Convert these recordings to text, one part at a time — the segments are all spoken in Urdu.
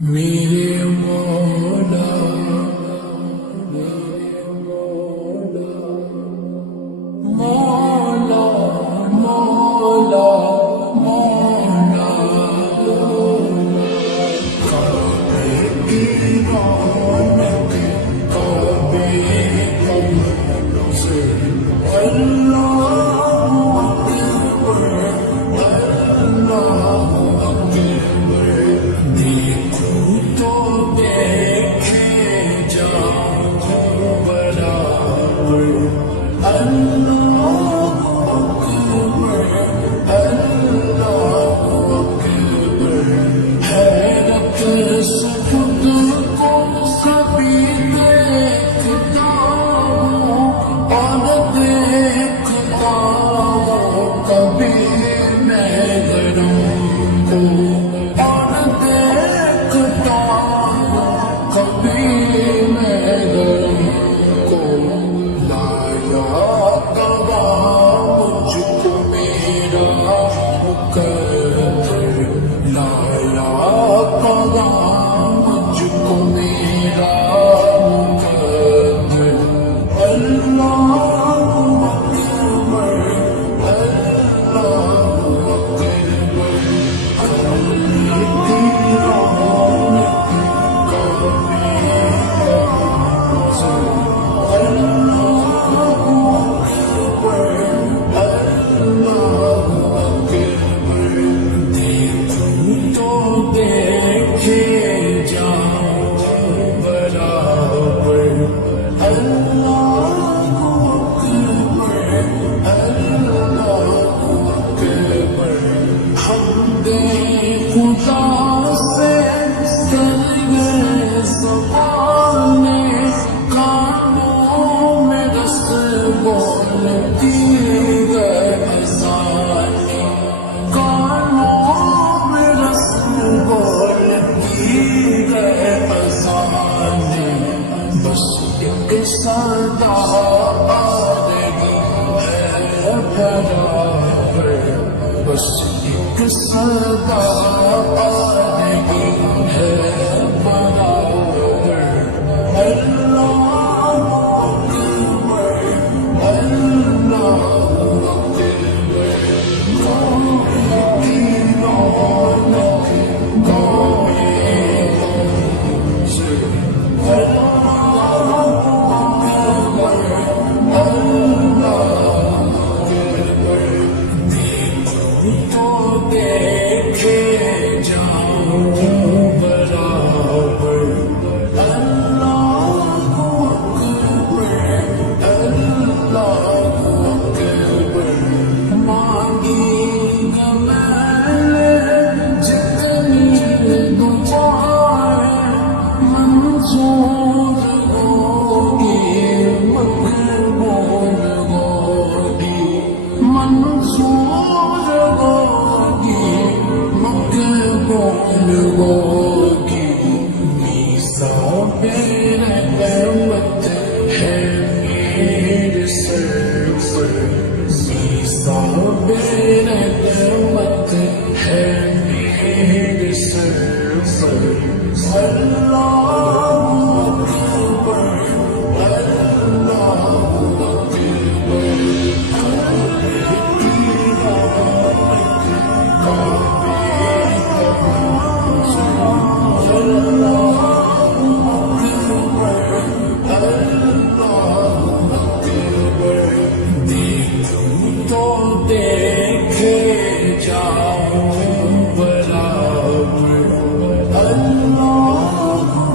میرے مولا مولا مولا مولا کعبے کی رونق کعبے سے اللہ اکبر اللہ اکبر دیکھوں تو دیکھے جاؤں برابر اللہ اکبر حیرت سے خود کو کبھی دیکھتا ہوں اور دیکھتا ہوں کبھی میں گروں کو اور دیکھتا ہوں کبھی میں گروں کو لایا گوا مجھ کو میرا مقدر لایا گوا مجھ کو میرا مقدر اللہ اکبر اللہ اکبر خدا سے سرگے زبانِ کانوں میں رس بولتی گئے اذانے کانوں میں رس بولتی گئے اذانے بس ایک صدا آ رہی ہے برابر بس ایک صدا آ رہی ہے برابر اللہ اکبر اللہ اکبر کعبے کی رونق کعبے سے اللہ اکبر اللہ اکبر دیکھوں تو دیکھے جاؤں برابر اللہ اکبر اللہ اکبر مانگی گا میں نے جتنی دعائیں منظور ہوگی مقبول ہوگی منظور ہوگی مقبول ہوگی میزان رحمت ہے میرے سر پر میزان رحمت ہے میرے سر پر اللہ اکبر اللہ اکبر تو دیکھے جاؤں برابر اللہ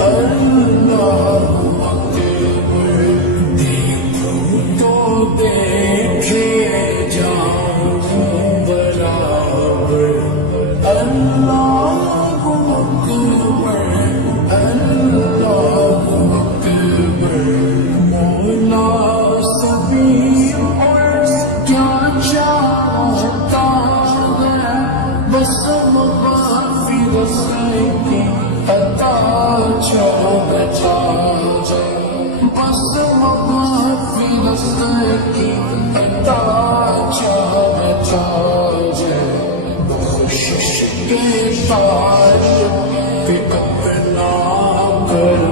اللہ اکبر دیکھوں تو دیکھے جاؤں برابر اللہ اکبر اللہ اکبر مولا سبھی اور کیا چاہتا ہے بس مغفر سے کی عطا چاہتا ہے بس مغفر سے کی عطا چاہتا ہے بخشش کے تاج پہ اپنا کر